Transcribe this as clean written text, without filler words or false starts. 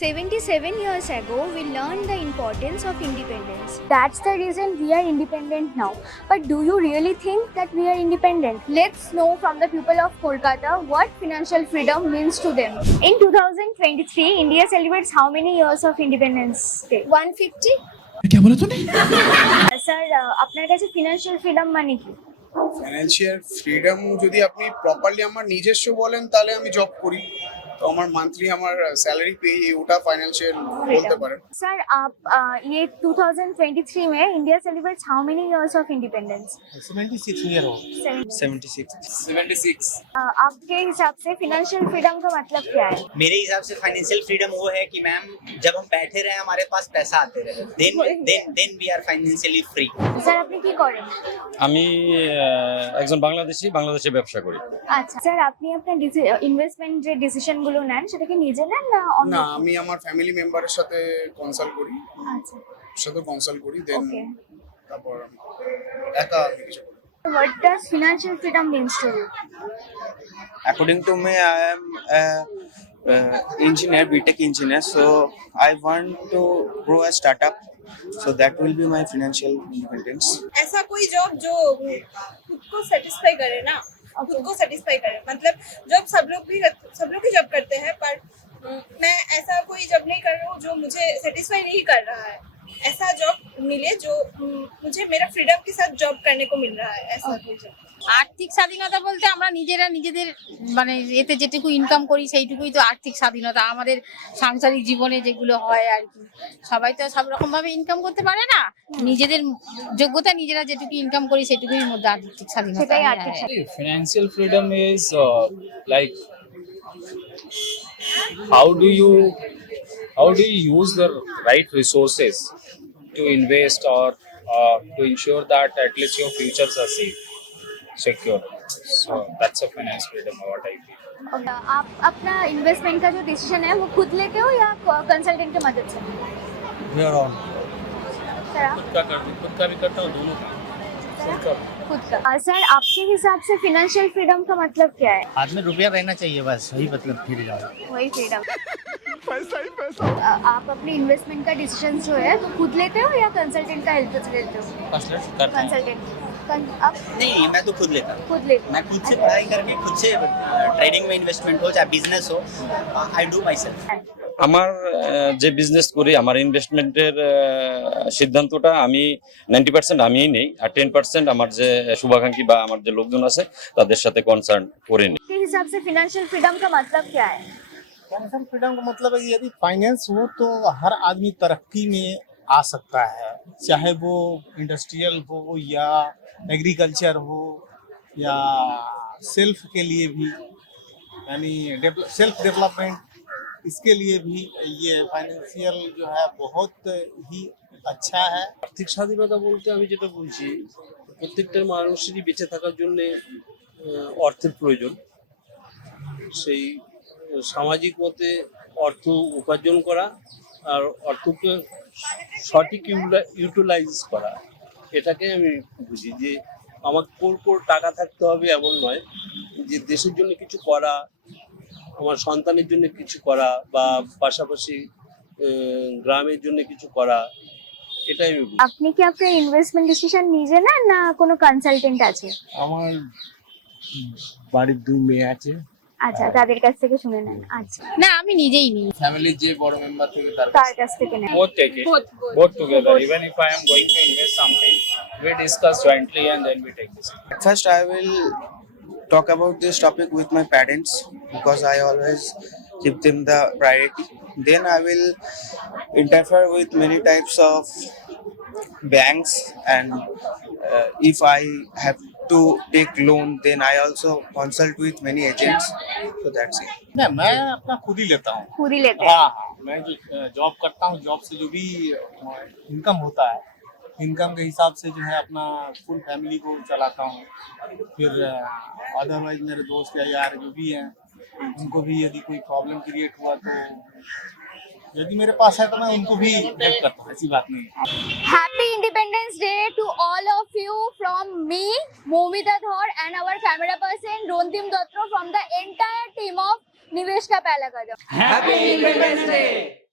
77 years ago, we learned the importance of independence. That's the reason we are independent now. But do you really think that we are independent? Let's know from the people of Kolkata what financial freedom means to them. In 2023, India celebrates how many years of Independence Day? 150? क्या बोला तूने? Sir আপনার কাছে financial freedom মানে কি? Financial freedom যদি আপনি properly আমার নিজস্ব বলেন তাহলে আমি জব করি, তো আমার মান্থলি আমার স্যালারি পেয়ে ওটা ফাইন্যান্সিয়াল বলতে পারেন। सर आप ये 2023 में India celebrates how many years of independence? 76 year हो 76 आपके हिसाब से फिनेंशियल फ्रीडम का मतलब क्या है? मेरे हिसाब से फाइनेंशियल फ्रीडम वो है कि मैम जब हम बैठे रहे हमारे पास पैसा आते रहे then we are financially free. Sir আপনি কি করেন? আমি একজন বাংলাদেশে ব্যবসা করি। আচ্ছা স্যার আপনি আপনার ইনভেস্টমেন্ট যে ডিসিশন গুলো নেন সেটা কি নিজে নেন না অন্য? না, আমি আমার ফ্যামিলি মেম্বারের সাথে কনসাল্ট করি, আচ্ছা দেন ওকে। তারপর আমি একা আমি কিছু করি। What does financial freedom means to you? According to me, I am a engineer, BTech engineer. So I want to grow a startup. So that will be my financial independence. ऐसा कोई जॉब जो खुद को satisfy करे ना, खुद को satisfy करे, मतलब जॉब सब लोग ही जॉब करते हैं, पर मैं ऐसा कोई जॉब नहीं कर रहा हूँ जो मुझे सेटिस्फाई नहीं कर रहा है। ऐसा जॉब मिले जो मुझे मेरा फ्रीडम के साथ जॉब करने को मिल रहा है, ऐसा कोई जॉब। আর্থিক স্বাধীনতা বলতে আমরা নিজেদের মানে এতে যেটুকু ইনকাম করি সেইটুকুই তো আর্থিক স্বাধীনতা। আমাদের সাংসারিক জীবনে যেগুলো হয় আর কি, সবাই তো সব রকম ভাবে ইনকাম করতে পারে না, নিজেদের যোগ্যতা নিজেরা যেটুকু ইনকাম করি সেটুকুর মধ্যে আর্থিক স্বাধীনতা। সেটাই আর্থিক Financial freedom is like how do you use the right resources to invest or to ensure that at least your futures are safe, secure. So that's a finance freedom what I feel. आप अपना investment का जो decision है वो खुद लेते हो या कंसल्टेंट की मदद से? वेयर ऑन सर आप? खुद का भी करता हूँ, दोनों का। खुद का। सर आपके हिसाब से फिनेंशियल फ्रीडम का मतलब क्या है? हाथ में रुपया रहना चाहिए, बस वही मतलब फ्रीडम। वही फ्रीडम। पैसा ही पैसा। आप अपने इन्वेस्टमेंट का डिसीजन जो है तो खुद लेते हो या कंसल्टेंट का हेल्प से लेते हो? कंसल्टेंट। अब नहीं, मैं तो खुद लेता हूँ। खुद लेते हो? मैं खुद से पढ़ाई करके खुद से ट्रेडिंग में इन्वेस्टमेंट हो चाहे बिजनेस हो, आई डू माई सेल्फ। আমার যে বিজনেস করি আমার ইনভেস্টমেন্টের সিদ্ধান্তটা আমি 90% আমিই নেই, আর 10% আমার যে শুভাকাঙ্ক্ষী বা আমার যে লোকজন আছে তাদের সাথে কনসার্ন করে নিই। आपके हिसाब से फिनेंशियल फ्रीडम का मतलब क्या है? फाइनेंशियल फ्रीडम का मतलब है कि यदि फाइनेंस हो तो हर आदमी तरक्की में आ सकता है, चाहे वो इंडस्ट्रियल हो या एग्रीकल्चर हो या सेल्फ के लिए भी, यानी सेल्फ डेवलपमेंट, इसके लिए भी ये फाइनेंशियल जो है बहुत ही अच्छा है। আর্থিক স্বাধীনতা বলতে আমি যেটা বলছি, প্রত্যেকটা মানুষেরই বেঁচে থাকার জন্য অর্থের প্রয়োজন। সেই সামাজিক মতে অর্থ উপার্জন করা আর অর্থকে সঠিক ইউটিলাইজ করা, এটাকে আমি বুঝি যে আমার কোর টাকা থাকতে হবে এমন নয়, যে দেশের জন্য কিছু করা, আমার সন্তানের জন্য কিছু করা বা পাশাপাশি গ্রামের জন্য কিছু করা, এটাই আমি বুঝি। আপনি কি আপনার ইনভেস্টমেন্ট ডিসিশন নিজে নেন না কোনো কনসালটেন্ট আছে? আমার বাড়ির দুই মেয়ে আছে, আচ্ছা তাদের কাছ থেকে শুনে নেন। আচ্ছা না আমি নিজেই নিই। ফ্যামিলির যে বড় মেম্বার থেকে তার কাছ থেকে নেন। Both take it, both together. Even if I am going to invest something, we discuss jointly and then we take this. First, I will talk about this topic with my parents because I always give them the priority. Then I will interfere with many types of banks, and if I have to take loan, then I also consult with many agents. So that's it. नहीं, मैं अपना खुद ही लेता हूँ। खुद ही लेते हैं? हाँ, मैं जो जॉब करता हूँ, जॉब से जो भी इनकम होता है, इनकम के हिसाब से जो है अपना फुल फैमिली को चलाता हूँ। फिर अदरवाइज मेरे दोस्त या यार जो भी हैं उनको भी यदि कोई प्रॉब्लम क्रिएट हुआ तो यदि मेरे पास है तो मैं उनको भी हेल्प करता हूँ, ऐसी बात नहीं है। Happy Independence Day to all of you from me, Momita Dhor, and our camera person Rontim Dotro from the entire team of Nivesh Ka Pehla Kadam. Happy Independence Day!